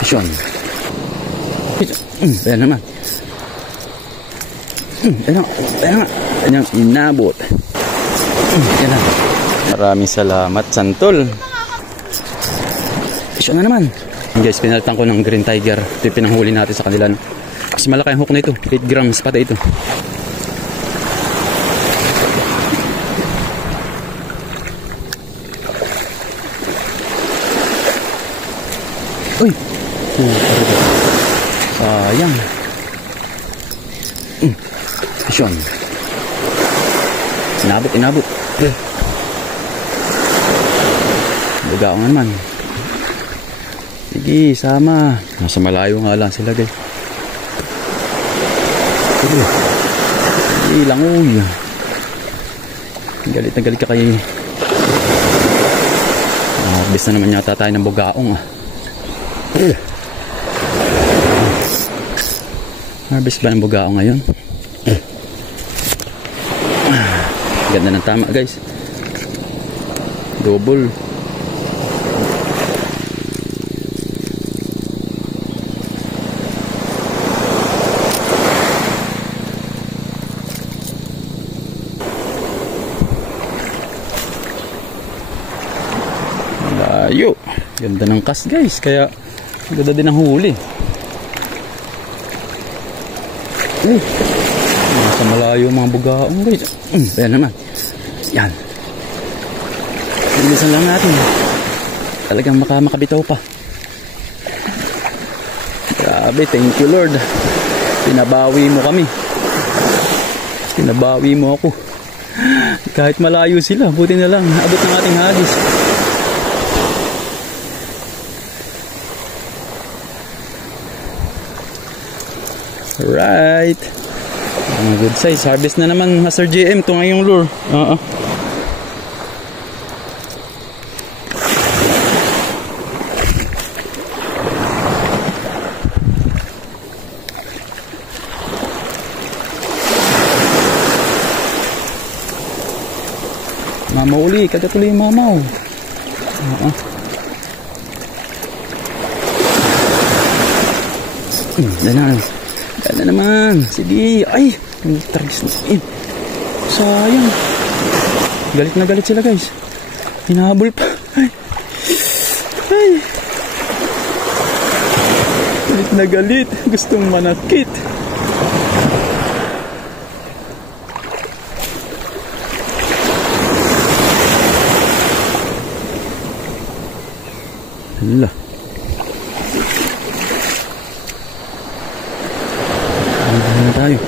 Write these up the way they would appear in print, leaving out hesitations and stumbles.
Pisyon. Ayan naman. Ayan nga. Ayan ang inabot. Ayan na. Maraming salamat, Santol. Pisyon na naman. Guys, pinalitan ko ng Green Tiger. Ito yung pinanghuli natin sa kanila. Mas malaki ang hook na ito. 8 grams pati ito. Uy! Sayang. Pisyon. Inabot. Buga ko naman. Sige, sama. Nasa malayo nga lang sila, guys. Sige, langoy. Galit na galit ka kayo. Bis na naman yata tayo ng bugaong. Harvest ba ng bugaong ngayon? Ganda ng tama, guys. Double. Layo. Ganda ng cast, guys. Kaya ganda din ang huli. Nasa malayo mga bugaong, guys. Ayan naman. Yan. Bilisan lang natin. Talagang makabitaw pa. Grabe, thank you Lord. Pinabawi mo kami. Pinabawi mo ako. Kahit malayo sila, buti na lang abot ng ating hagis. Alright. Ang good size. Harvest na naman, Master JM. Ito ngayong lure. Mama uli. Kagatuloy yung mamaw. Yan na naman. Sige. Ay. Targis na. Sayang. Galit na galit sila, guys. Hinahabol pa. Ay. Galit na galit. Gustong manakit. Hala. Ano na tayo?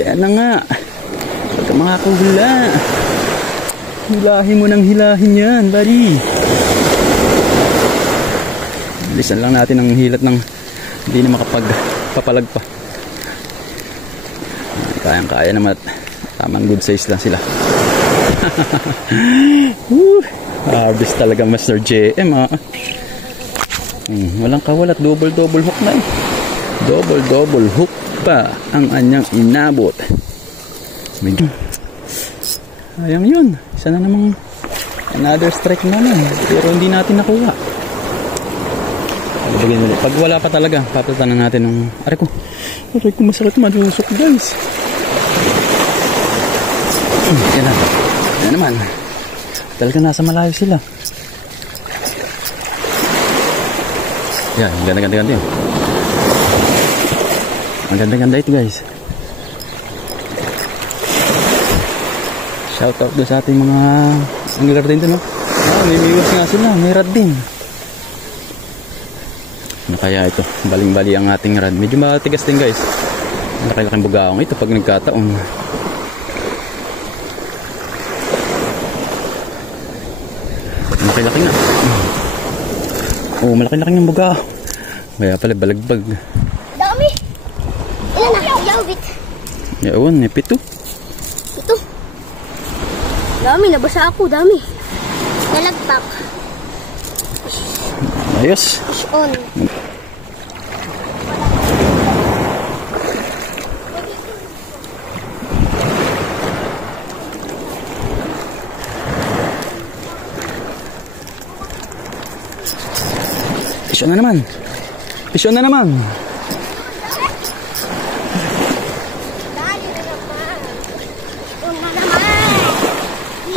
Ayan na nga. Huwag ka makakahula. Hilahin mo ng hilahin yan, buddy. Bilisan lang natin ang hilat ng hindi na makapagpapalag pa. Kayang-kaya naman at tamang good size lang sila. Harvest talaga, Master JM, ha. Walang kawalat, double hook na eh. Double hook pa ang anyang inabot. Ayang yun. Isa na namang another strike naman. Pero hindi natin nakuha. Pag wala pa talaga, papalitan na natin ng aray ko masakit madusok, guys. Yan na. Yan naman. Talaga nasa malayo sila. Yan, ganda yun. Ang ganda ito, guys. Shoutout doon sa ating mga angler din doon, no? May miwas nga sila, may rad din. Ano kaya ito? Baling-bali ang ating rad. Medyo matigas din, guys. Laki-laking bugaong ito pag nagkataon. Malaki-laki na. Oh, malaki-laki ng bugaong. Kaya pala balagbag. Dami. Ilan na? Yawit. Yawan, may 7. 7. Dami, nabasa ako. Dami. Nalagpak. Ayos. Fish on. Fish on na naman. Fish on na naman. Dali na naman. Ito na naman.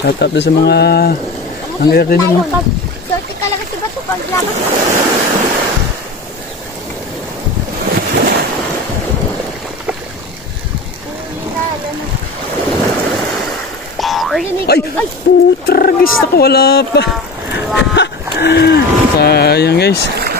Shout out doon sa mga angler din yun. Sorte ka lang kasi ba ito pag lakas? Ay! Putragis! Ako wala pa. Sayang guys.